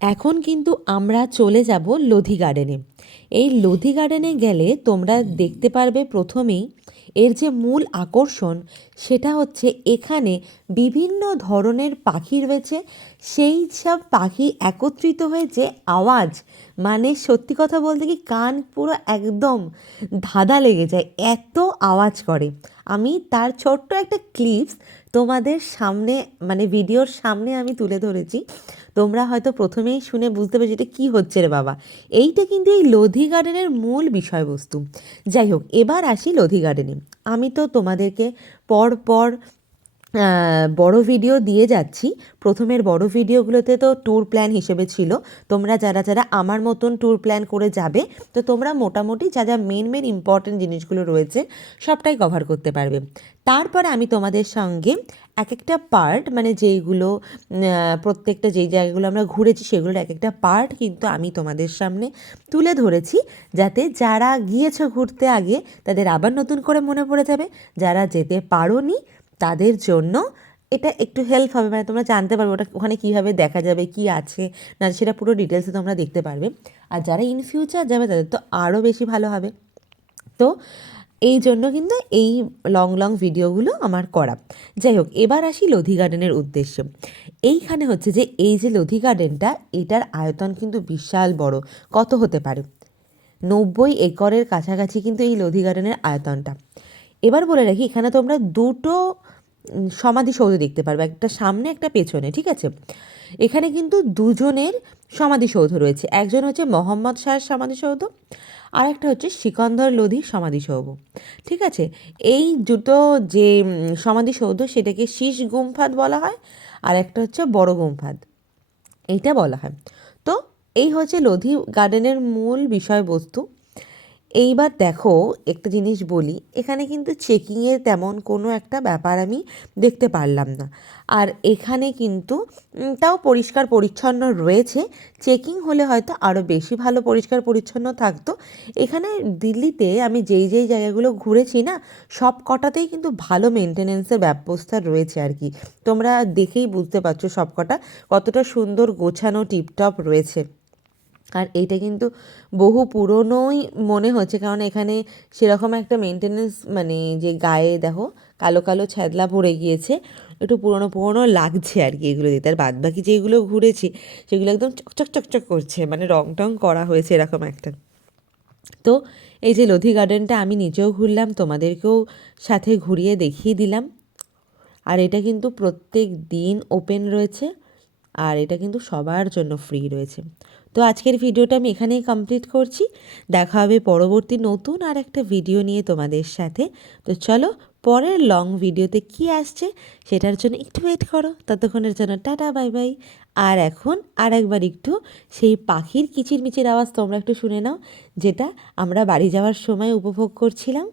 এখন কিন্তু আমরা চলে যাব লোধি গার্ডেনে। এই লোধি গার্ডেনে গেলে তোমরা দেখতে পারবে প্রথমেই এর যে মূল আকর্ষণ সেটা হচ্ছে এখানে বিভিন্ন ধরনের পাখি রয়েছে। সেই সব পাখি একত্রিত হয়ে যে আওয়াজ, মানে সত্যি কথা বলতে কি কান পুরো একদম ধাঁধা লেগে যায়, এত আওয়াজ করে। আমি তার ছোট্ট একটা ক্লিপস তোমাদের সামনে, মানে ভিডিওর সামনে আমি তুলে ধরেছি। তোমরা হয়তো প্রথমেই শুনে বুঝতে পারছো এটা কী হচ্ছে রে বাবা। এইটা কিন্তু এই লোধি গার্ডেনের মূল বিষয়বস্তু। যাই হোক, এবার আসি লোধি গার্ডেনে। আমি তো তোমাদেরকে পর পর বড় ভিডিও দিয়ে যাচ্ছি। প্রথমের বড় ভিডিওগুলোতে তো ট্যুর প্ল্যান হিসেবে ছিল। তোমরা যারা যারা আমার মতন ট্যুর প্ল্যান করে যাবে, তো তোমরা মোটামুটি যা যা মেন মেন ইম্পর্টেন্ট জিনিসগুলো রয়েছে সবটাই কভার করতে পারবে। তারপরে আমি তোমাদের সঙ্গে এক একটা পার্ট, মানে যেইগুলো প্রত্যেকটা যেই জায়গাগুলো আমরা ঘুরেছি সেগুলোর এক একটা পার্ট কিন্তু আমি তোমাদের সামনে তুলে ধরেছি, যাতে যারা গিয়েছো ঘুরতে আগে তাদের আবার নতুন করে মনে পড়ে যাবে। যারা যেতে পারোনি তাদের জন্য এটা একটু হেল্প হবে, মানে তোমরা জানতে পারবে ওটা ওখানে কীভাবে দেখা যাবে, কি আছে না সেটা পুরো ডিটেলসে তোমরা দেখতে পারবে। আর যারা ইন ফিউচার যাবে তাদের তো আরও বেশি ভালো হবে। তো এই জন্য কিন্তু এই লং লং ভিডিওগুলো আমার করা। যাই হোক, এবার আসি লোধি গার্ডেনের উদ্দেশ্যে। এইখানে হচ্ছে যে এই যে লোধি গার্ডেনটা, এটার আয়তন কিন্তু বিশাল বড়। কত হতে পারে? 90 একরের কাছাকাছি কিন্তু এই লোধি গার্ডেনের আয়তনটা। এবার বলে রাখি, এখানে তোমরা দুটো সমাধিসৌধ দেখতে পারবে, একটা সামনে একটা পেছনে, ঠিক আছে? এখানে কিন্তু দুজনের সমাধিসৌধ রয়েছে। একজন হচ্ছে মোহাম্মদ শাহের সমাধিসৌধ, আর একটা হচ্ছে সিকন্দর লোধির সমাধিসৌধ, ঠিক আছে? এই দুটো যে সমাধিসৌধ সেটাকে শীষ গুম্ফাদ বলা হয়, আর একটা হচ্ছে বড় গুম্ফাদ, এইটা বলা হয়। তো এই হচ্ছে লোধি গার্ডেনের মূল বিষয়বস্তু। এইবার দেখো, একটা জিনিস বলি, এখানে কিন্তু চেকিংয়ের তেমন কোনো একটা ব্যাপার আমি দেখতে পারলাম না। আর এখানে কিন্তু তাও পরিষ্কার পরিচ্ছন্ন রয়েছে। চেকিং হলে হয়তো আরও বেশি ভালো পরিষ্কার পরিচ্ছন্ন থাকতো। এখানে দিল্লিতে আমি যেই যেই জায়গাগুলো ঘুরেছি না, সব কটাতেই কিন্তু ভালো মেনটেনেন্সের ব্যবস্থা রয়েছে আর কি। তোমরা দেখেই বুঝতে পারছো সব কটা কতটা সুন্দর গোছানো টিপটপ রয়েছে। আর এইটা কিন্তু বহু পুরনোই মনে হচ্ছে, কারণ এখানে সেরকম একটা মেনটেনেন্স, মানে যে গায়ে দেখো কালো কালো ছ্যাদলা পড়ে গিয়েছে, একটু পুরনো পুরনো লাগছে আর কি এগুলো দিতে। আর বাদবাকি যেগুলো ঘুরেছি সেগুলো একদম চকচক চকচক করছে, মানে রং টং করা হয়েছে এরকম একটা। তো এই যে লোধি গার্ডেনটা আমি নিজেও ঘুরলাম, তোমাদেরকেও সাথে ঘুরিয়ে দেখিয়ে দিলাম। আর এটা কিন্তু প্রত্যেক দিন ওপেন রয়েছে, আর এটা কিন্তু সবার জন্য ফ্রি রয়েছে। তো আজকের ভিডিওটা আমি এখানেই কমপ্লিট করছি। দেখা হবে পরবর্তী নতুন আর একটা ভিডিও নিয়ে তোমাদের সাথে। তো চলো, পরের লং ভিডিওতে কি আসছে সেটার জন্য একটু ওয়েট করো। ততক্ষণের জন্য টাটা, বাই বাই। আর এখন আর একবার একটু সেই পাখির কিচিরমিচির আওয়াজ তোমরা একটু শুনে নাও, যেটা আমরা বাড়ি যাওয়ার সময় উপভোগ করছিলাম।